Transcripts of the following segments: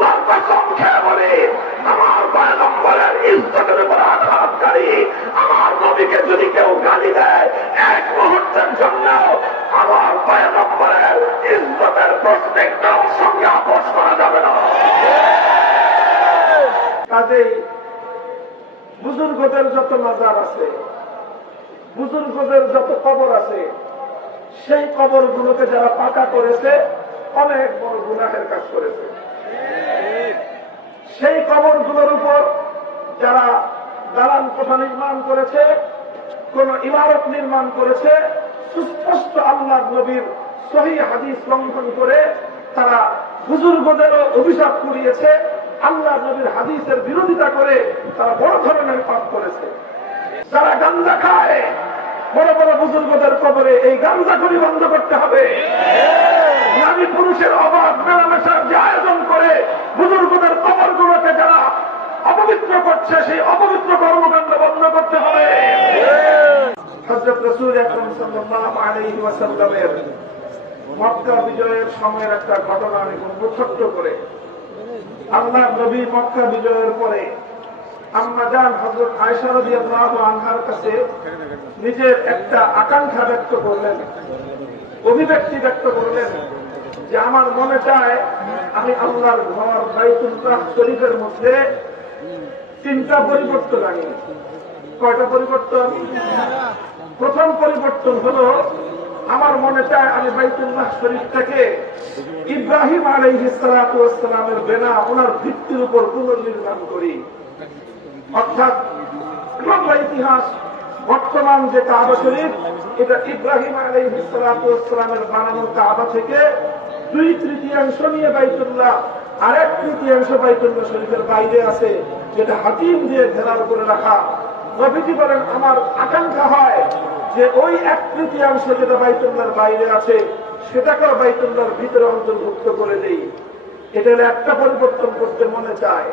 আল্লাহর কসম খেয়ে বলি, আমার পয়গম্বরের ইজ্জতের উপর আঘাতকারী আমার নবীকে যদি কেউ গালি দেয়, এক মুহূর্তের জন্য আমার পয়গম্বরের ইজ্জতের প্রত্যেকটার সঙ্গে আপোষ করা যাবে না। কাজেই বুজুর্গদের যত মাজার আছে, বুজুর্গদের যত কবর আছে, সেই কবরগুলোকে যারা পাকা করেছে অনেক বড় গুনাহের কাজ করেছে। সেই কবরগুলোর উপর যারা দালান কোঠা নির্মাণ করেছে, কোন ইমারত নির্মাণ করেছে, সুস্পষ্ট আল্লাহ নবীর সহিহ হাদিস লঙ্ঘন করে তারা বুজুর্গদেরও অভিশাপ করিয়েছে, আল্লাহ নবীর হাদিসের বিরোধিতা করে তারা বড় ধরনের পাপ করেছে। যারা গাঞ্জা খায়, বড় বড় বুজুর্গদের কবরে এই গাঞ্জাখড়ি বন্ধ করতে হবে। নারী পুরুষের অবাধ মেলামেশার যে আয়োজন করে বুজুর্গদের কবরগুলোকে যারা অপবিত্র করছে, সেই অপবিত্র কর্মকাণ্ড বন্ধ করতে হবে। হযরত রাসূল আকরাম সাল্লাল্লাহু আলাইহি ওয়াসাল্লামের মক্কা বিজয়ের সময়ের একটা ঘটনা আমি বলবো ছোট্ট করে। আল্লাহ নবী মক্কা বিজয়ের পরে আম্মা জান হযরত আয়েশা রাদিয়াল্লাহু আনহার কাছে নিজের একটা আকাঙ্ক্ষা ব্যক্ত করলেন, অভিব্যক্তি ব্যক্ত করলেন যে আমার মনে চায় আমি আল্লাহর ঘর বাইতুল্লাহ শরীফের মধ্যে 3টা পরিবর্তন আনি। কয়টা পরিবর্তন? প্রথম পরিবর্তন হলো আমার মনে চায় আমি বাইতুল্লাহ শরীফটাকে ইব্রাহিম আলাইহিস সালাতু ওয়াস সালামের বেনা ওনার ভিত্তির উপর পুনর্নির্মাণ করি। অর্থাৎ বাংলা ইতিহাস বর্তমান যে কাবা শরীফ, এটা ইব্রাহিম আলাইহিস সালাতু ওয়াস সালামের বানানো কাবা থেকে 2/3 নিয়ে বাইতুল্লাহ, আর 1/3 বাইতুল্লাহ শরীফের বাইরে আছে, যেটা হাতিম দিয়ে ঘেরাও করে রাখা। নবীজি বলেন আমার আকাঙ্ক্ষা হয় যে ওই 1/3 যেটা বাইতুল্লাহর বাইরে আছে সেটাকেও বাইতুল্লাহর ভিতরে অন্তর্ভুক্ত করে দেই। এটা হলো একটা পরিবর্তন করতে মনে চায়।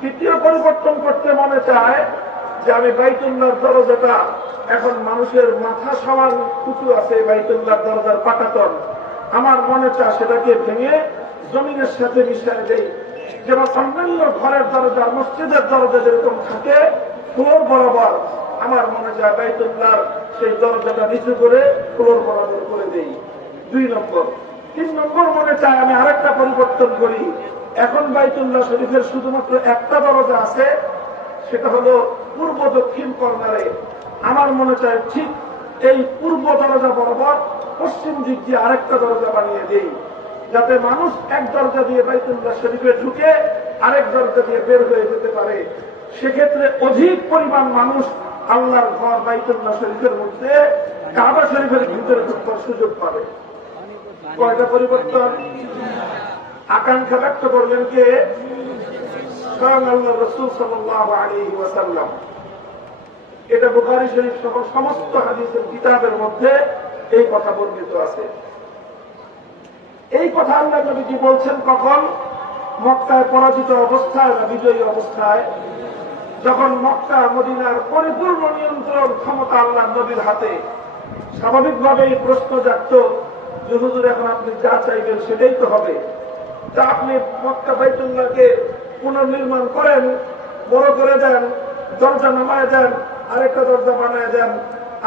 দ্বিতীয় পরিবর্তন করতে মনে চায় যে আমি বাইতুল্লাহর দরজাটা, এখন মানুষের মাথা সমান উঁচু আছে বাইতুল্লাহর দরজার পাটাতন, আমার মনে চায় সেটাকে ভেঙে জমিনের সাথে মিশিয়ে দেই। যেমন অন্যান্য ঘরের দরজা, মসজিদের দরজা যেরকম থাকে ফ্লোর বরাবর, আমার মনে চায় বাইতুল্লাহর সেই দরজাটা নিচু করে ফ্লোর বরাবর করে দেই। 2 নম্বর। 3 নম্বর মনে চায় আমি আরেকটা পরিবর্তন করি। এখন বাইতুল্লাহ শরীফের শুধুমাত্র একটা দরজা আছে, সেটা হলো পূর্ব দক্ষিণ কর্নারে। আমার মনে চায় ঠিক এই পূর্ব দরজা বরাবর পশ্চিম দিক দিয়ে আরেকটা দরজা বানিয়ে দেই, যাতে মানুষ এক দরজা দিয়ে বাইতুল্লাহ শরীফে ঢুকে আরেক দরজা দিয়ে বের হয়ে যেতে পারে। সেক্ষেত্রে অধিক পরিমাণ মানুষ আল্লাহর ঘর বাইতুল্লাহ শরীফের মধ্যে কাবা শরীফের ভিতরে ঢুকবার সুযোগ পাবে। কয়টা পরিবর্তন? আকাঙ্ক্ষা ব্যক্ত করলেন কে? স্বয়ং আল্লাহ রাসূল সাল্লাল্লাহু আলাইহি ওয়াসাল্লাম। এটা বুখারী শরীফ সহ সমস্ত হাদিসের কিতাবের মধ্যে এই কথা বর্ণিত আছে। এই কথা আল্লাহ নবীজি বলছেন কখন? মক্কায় পরাজিত অবস্থায় না বিজয়ী অবস্থায়, যখন মক্কা মদিনার পরিপূর্ণ নিয়ন্ত্রণ ক্ষমতা আল্লাহ নবীর হাতে। স্বাভাবিকভাবেই প্রশ্ন জাগত যে হুজুর এখন আপনি যা চাইবেন সেটাই তো হবে। তা আপনি মক্কা বাইতুল্লাহকে পুনর্নির্মাণ করেন, বড় করে দেন, দরজা নামায় দেন, আরেকটা দরজা বানায় দেন,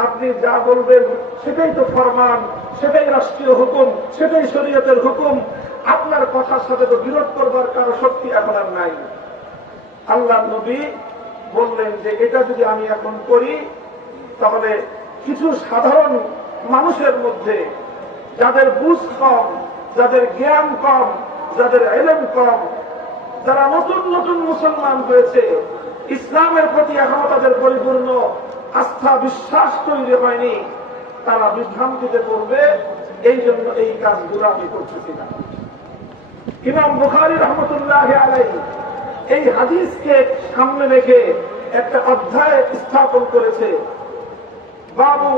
আপনি যা বলবেন সেটাই তো ফরমান, সেটাই রাষ্ট্রীয় হুকুম, সেটাই শরীয়তের হুকুম। আপনার কথার সাথে তো বিরোধ করবার কারো শক্তি এখন আর নাই। আল্লাহ নবী বললেন যে এটা যদি আমি এখন করি তাহলে কিছু সাধারণ মানুষের মধ্যে যাদের বুঝ কম, যাদের জ্ঞান কম, যাদের ইলম কম, যারা নতুন নতুন মুসলমান হয়েছে, ইসলামের প্রতি এখনো তাদের পরিপূর্ণ আস্থা বিশ্বাস তৈরি হয়নি, তারা বিভ্রান্তিতে পড়বে। এই জন্য এই কাজগুলো আমি করতেছি না। ইমাম বুখারী রাহমাতুল্লাহি আলাইহি এই হাদিসকে সামনে রেখে একটা অধ্যায় স্থাপন করেছে। বাবু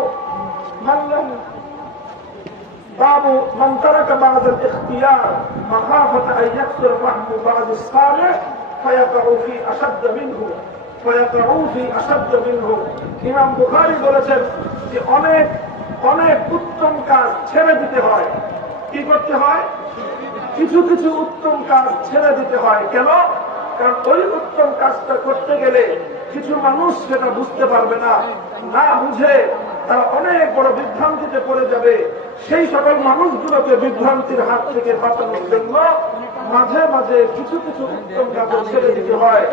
মান তারাকা বা'দ আল-ইখতিয়ার মাখাফাতা আন ইয়াকসুর ফাহমু বা'দ আস-সালিহ ফায়াকাউ ফি আশাদ্দ মিনহু। ইমাম বুখারী বলেছেন যে অনেক অনেক উত্তম কাজ ছেড়ে দিতে হয়। কি করতে হয়? কিছু কিছু উত্তম কাজ ছেড়ে দিতে হয়। কেন? কারণ ওই উত্তম কাজটা করতে গেলে কিছু মানুষ সেটা বুঝতে পারবে না, না বুঝে তারা অনেক বড় বিভ্রান্তিতে পড়ে যাবে। সেই সকল মানুষগুলোকে বিভ্রান্তির হাত থেকে বাঁচানোর জন্য মাঝে মাঝে কিছু কিছু উত্তম কাজ ছেড়ে দিতে হয়।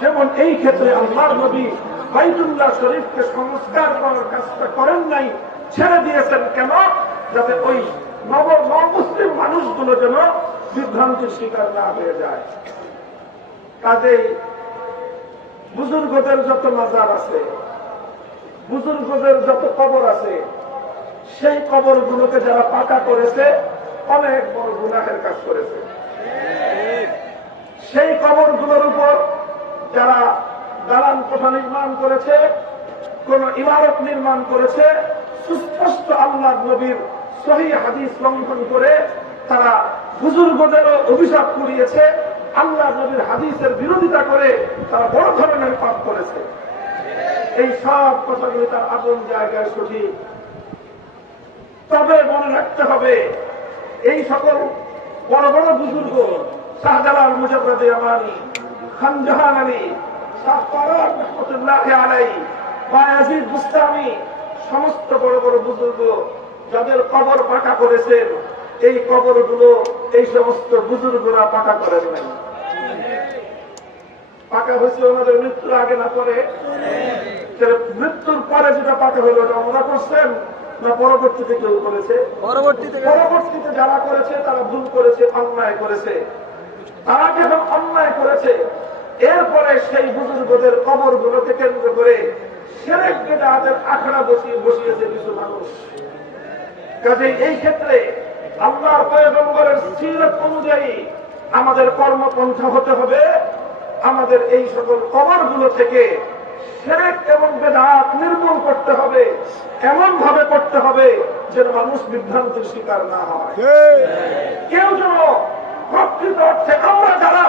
যেমন এই ক্ষেত্রে আল্লাহর নবী বাইতুল্লাহ শরীফকে সংস্কার করার কাজটা করেন নাই, ছেড়ে দিয়েছেন। কেন? যাতে ওই মুসলিম মানুষগুলো যেন বিভ্রান্তির শিকার না হয়ে যায়। কাজেই বুজুর্গদের যত মাজার আছে, বুজুর্গদের যত কবর আছে, সেই কবরগুলোকে যারা পাকা করেছে অনেক বড় গুনাহের কাজ করেছে। সেই কবরগুলোর উপর যারা দালান কোঠা নির্মাণ করেছে, কোন ইমারত নির্মাণ করেছে, সুস্পষ্ট আল্লাহ নবীর সহিহ হাদিস লঙ্ঘন করে তারা বুজুর্গদেরও অভিশাপ করিয়েছে, আল্লাহ নবীর হাদিসের বিরোধিতা করে তারা বড় ধরনের পাপ করেছে। এই সব কথাগুলি তার আপন জায়গায় সঠিক। তবে মনে রাখতে হবে, এই সকল বড় বড় বুজুর্গ শাহজালাল মুজাদ্দেদ আমানি, খান জাহান আলী, শাহ ফরাদ রহমতুল্লাহ আলাইহি, বায়াজিদ বুস্তামি, সমস্ত বড় বড় বুজুর্গ যাদের কবর পাকা করেছেন, এই কবরগুলো এই সমস্ত বুজুর্গরা পাকা করেন নাই। পাকা হয়েছে ওনাদের মৃত্যুর আগে না পরে? মৃত্যুর পরে যেটা পাকা হলো ওটা ওনারা করছেন না পরবর্তীতে কেউ করেছে? পরবর্তীতে যারা করেছে তারা ভুল করেছে, অন্যায় করেছে। তারা যখন অন্যায় করেছে, এরপরে সেই বুজুর্গদের কবরগুলোকে কেন্দ্র করে শিরক বিদআতের আখড়া বসিয়েছে কিছু মানুষ। কাজেই এই ক্ষেত্রে আল্লাহর পয়গম্বরের সিরাত অনুযায়ী আমাদের কর্মপন্থা হতে হবে, আমাদের এই সকল কবরগুলো থেকে শিরক এবং বিদআত নির্মূল করতে হবে, এমন ভাবে করতে হবে যেন মানুষ বিভ্রান্তির শিকার না হয়। কেউ যেন প্রকৃত অর্থে আমরা যারা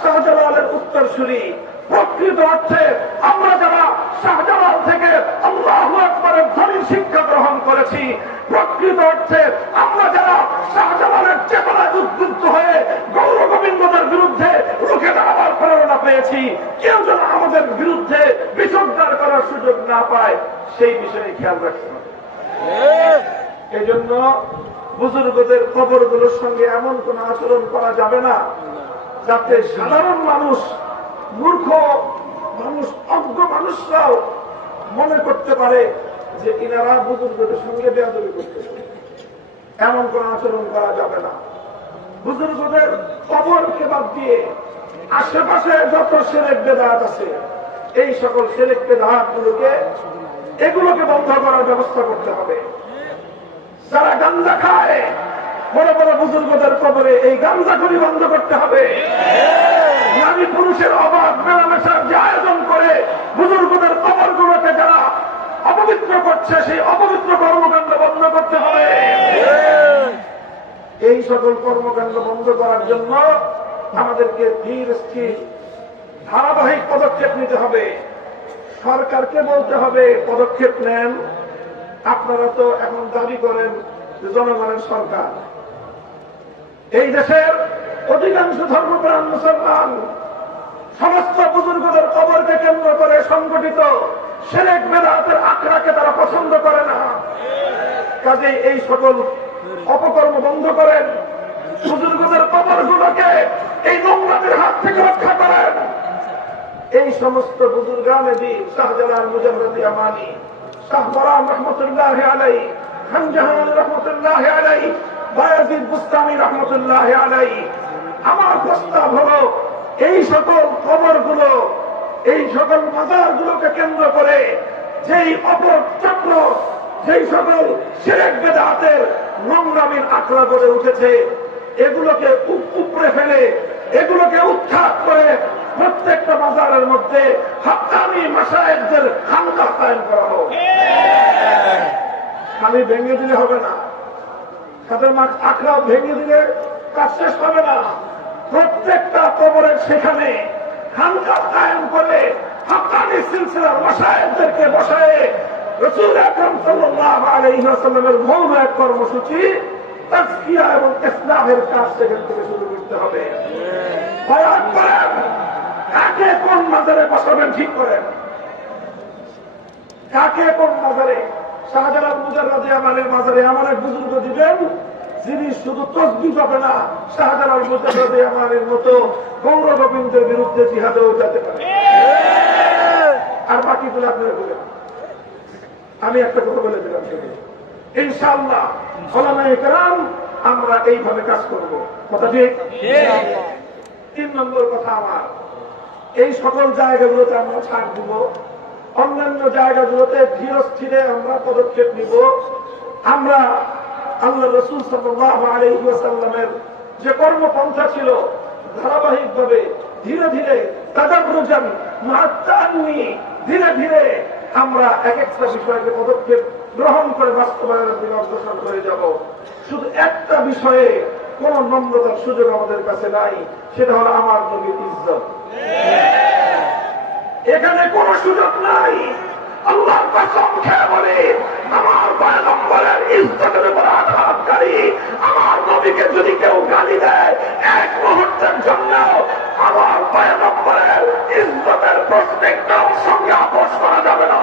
শাহজালালের উত্তরসূরি, প্রকৃত অর্থে আমরা যারা শাহজালাল থেকে আল্লাহু আকবারের ধ্বনির শিক্ষা গ্রহণ করেছি, প্রকৃত অর্থে আমরা যারা শাহজালালের চেতনায় উদ্বুদ্ধ হয়ে গৌর গোবিন্দদের বিরুদ্ধে রুখে দাঁড়াবার প্রেরণা পেয়েছি, কেউ যেন আমাদের বিরুদ্ধে বিচক্ষণ করার সুযোগ না পায়, সেই বিষয়ে খেয়াল রাখতে হবে। এই জন্য বুজুর্গদের কবরগুলোর সঙ্গে এমন কোন আচরণ করা যাবে না যাতে সাধারণ মানুষ, মূর্খ মানুষ, অজ্ঞ মানুষরাও মনে করতে পারে যে ইনারা বুজুর্গদের সঙ্গে বেয়াদবি করতেছে। এমন কোন আচরণ করা যাবে না। বুজুর্গদের কবরকে বাদ দিয়ে আশেপাশে যত শিরক বিদআত আছে, এই সকল শিরক বিদআত এগুলোকে বন্ধ করার ব্যবস্থা করতে হবে। যারা গাঞ্জা খায় বড় বড় বুজুর্গদের কবরে, এই গাঞ্জাখুরি বন্ধ করতে হবে। নারী পুরুষের অবাধ মেলামেশার যে আয়োজন করে বুজুর্গদের কবরগুলোকে যারা অপবিত্র করছে, সেই অপবিত্র কর্মকাণ্ড বন্ধ করতে হবে। এই সকল কর্মকাণ্ড বন্ধ করার জন্য আমাদেরকে ধীর স্থির ধারাবাহিক পদক্ষেপ নিতে হবে। সরকারকে বলতে হবে পদক্ষেপ নেন। আপনারা তো এখন দাবি করেন যে জনগণের সরকার। এই দেশের অধিকাংশ ধর্মপ্রাণ মুসলমান সমস্ত বুজুর্গদের কবরকে কেন্দ্র করে সংগঠিত শিরক বিদআতের আখড়াকে তারা পছন্দ করে না। কাজেই এই সকল অপকর্ম বন্ধ করেন, বুজুর্গদের কবরগুলোকে এই নোংরাদের হাত থেকে রক্ষা করেন। এই সমস্ত বুজুর্গানে দিন শাহজালাল মুজাদ্দেদ আমানি, শাহ ফরাদ রহমতুল্লাহ আলাইহি, খান জাহান রহমতুল্লাহ আলাইহি, বায়াজিদ বুস্তামি রহমতুল্লাহ আলাইহি, আমার প্রস্তাব হলো এই সকল কবরগুলো, এই সকল মাজারগুলোকে কেন্দ্র করে যেই অপচক্র, যেই সকল শিরক বিদআতের নোংরামির আখড়া গড়ে উঠেছে, এগুলোকে উপড়ে ফেলে, এগুলোকে উৎখাত করে প্রত্যেকটা মাজারের মধ্যে হাক্কানি মাশায়েখদের খানকা কায়েম করা হোক। খালি ভেঙে দিলে হবে না, তাদের আখড়া ভেঙে দিলে কাজ শেষ হবে না। প্রত্যেকটা কবরের সেখানে খানকা কায়েম করে হাক্কানি সিলসিলার মাশায়েখদেরকে বসায় রাসূল আকরাম সাল্লাল্লাহু আলাইহি ওয়াসাল্লামের মৌন এক কর্মসূচি তাজকিয়া এবং ইসলাহের কাজ সেখান থেকে শুরু করতে হবে। বয়ান করেন, কাকে কোন মাজারে বসাবেন ঠিক করেন, কাকে কোন মাজারে। শাহজালাল মুজাররদে আমানের মাজারে এমন এক বুজুর্গ দিবেন যিনি শুধু তসবিহ পাবে না, শাহজালাল মুজাররদে আমানের মতো গৌর গোবিন্দের বিরুদ্ধে জিহাদেও যেতে পারে। আর বাকিগুলো আপনারা বলেন। আমি একটা কথা বলে দিলাম শুধু, ইনশাআল্লাহ ওলামায়ে কেরাম আমরা এইভাবে কাজ করব। কথা ঠিক? 3 নম্বর কথা আমার, এই সকল জায়গাগুলোতে আমরা ছাড় দিব, অন্যান্য জায়গাগুলোতে ধীরে স্থিরে আমরা পদক্ষেপ নিব। আমরা আল্লাহ রাসূল সাল্লাল্লাহু আলাইহি ওয়াসাল্লামের যে কর্মপন্থা ছিল ধারাবাহিকভাবে ধীরে ধীরে তাদাররুজান মা'আত-তা'আন্নি ধীরে ধীরে আমরা এক একটা বিষয়কে পদক্ষেপ গ্রহণ করে বাস্তবায়নের দিকে অগ্রসর হয়ে যাব। শুধু একটা বিষয়ে কোন নম্রতার সুযোগ আমাদের কাছে নাই, সেটা হলো আমার নবীর ইজ্জত। এখানে কোন সুযোগ নাই। আল্লাহর কসম খেয়ে বলে, আমার পয়গম্বরের ইজ্জতের উপর আঘাতকারী আমার নবীকে যদি কেউ গালি দেয়, এক মুহূর্তের জন্য আমার পয়গম্বরের ইজ্জতের প্রত্যেকটা সঙ্গে আপোষ করা যাবে না।